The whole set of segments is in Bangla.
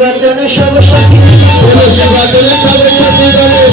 বচন সব সাথী বাদলে সবে সবে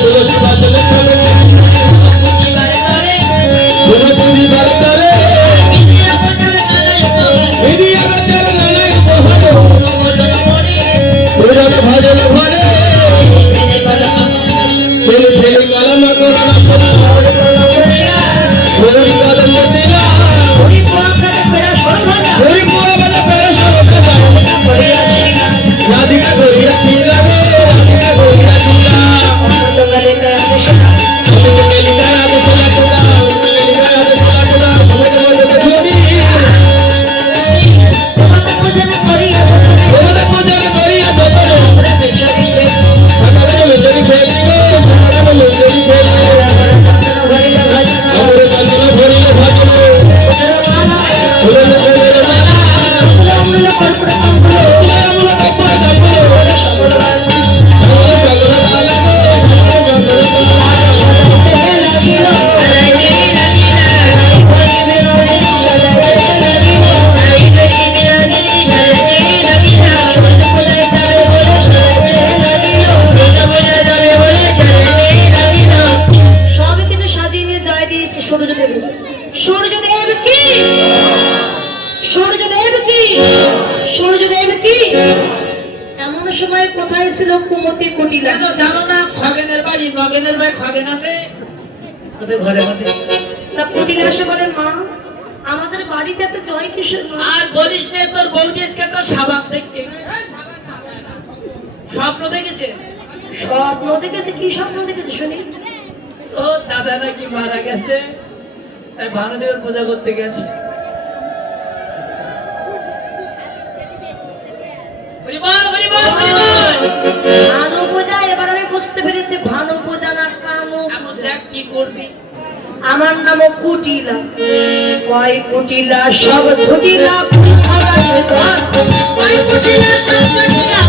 সূর্যদেব কি? এমন সময় কোথায় ছিল কুমতি কুটিলা? কেন জানো না? খগেনের বাড়ি নগেনের ভাই খগেন আছে? ওদের ঘরে মধ্যে তা কুটিলা এসে বলে মা আমাদের বাড়িতে এত জয় কিশোর আর বলিস নে তোর বৌদি আজকে একটা সাবান দেখতে। স্বপ্ন দেখেছে? স্বপ্ন দেখেছে? কি স্বপ্ন দেখেছে শুনি? তো দাদা নাকি মারা গেছে? তাই ভানুদেবের পূজা করতে গেছে। ভানু পূজা এবার আমি বুঝতে পেরেছি ভানু পূজা না কানু দেখ কি করবি। আমার নাম কুটিলা। কয় কুটিলা সব ছুটিলা কুটিলা সব ছুটিলা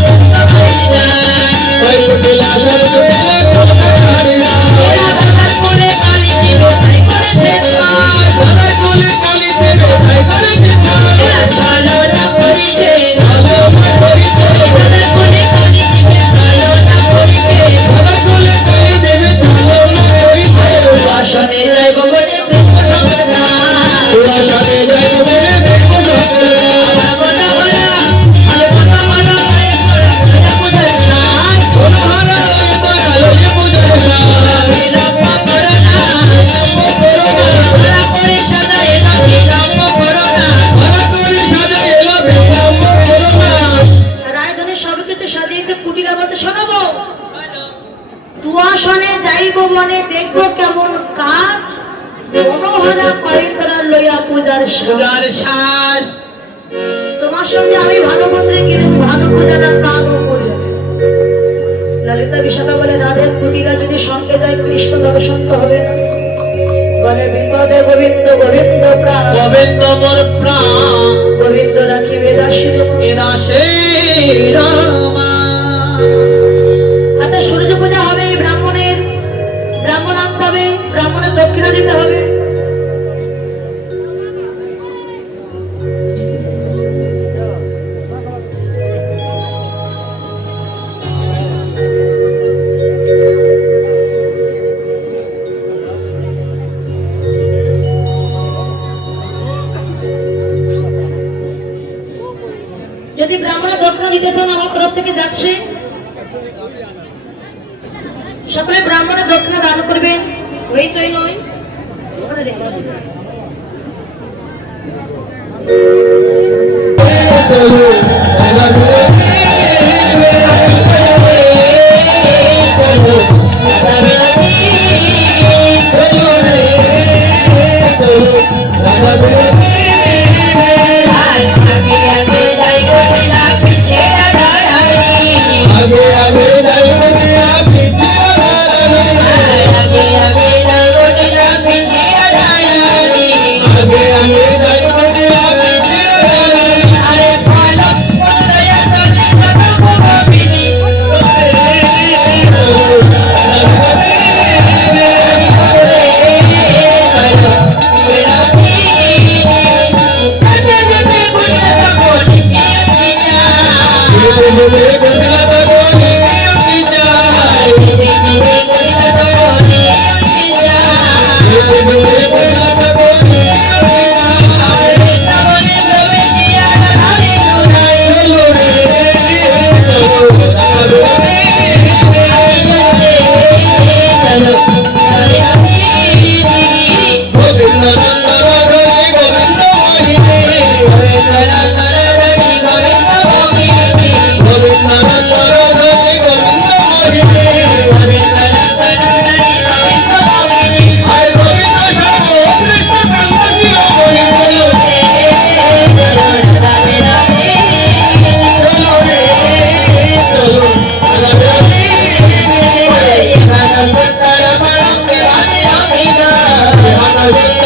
মনোহরা পাই লইয়া পূজার পূজার শ্বাস। তোমার সঙ্গে আমি ভালো ভালো পূজা ললিতা বিশাখা বলে রাধের কুটিলা যদি সঙ্গে যায় কৃষ্ণ দর্শন তো হবে না। বলে বিপদে গোবিন্দ গোবিন্দ প্রাণ। গোবিন্দ মোর প্রাণ। গোবিন্দ রাখিবে এরা সেই রামা। যদি ব্রাহ্মণ দক্ষিণা দিতে চান, আমার তরফ থেকে যাচ্ছে। সকলে ব্রাহ্মণের দক্ষিণা দান করবেন। হয়েছে নয়। Ele life.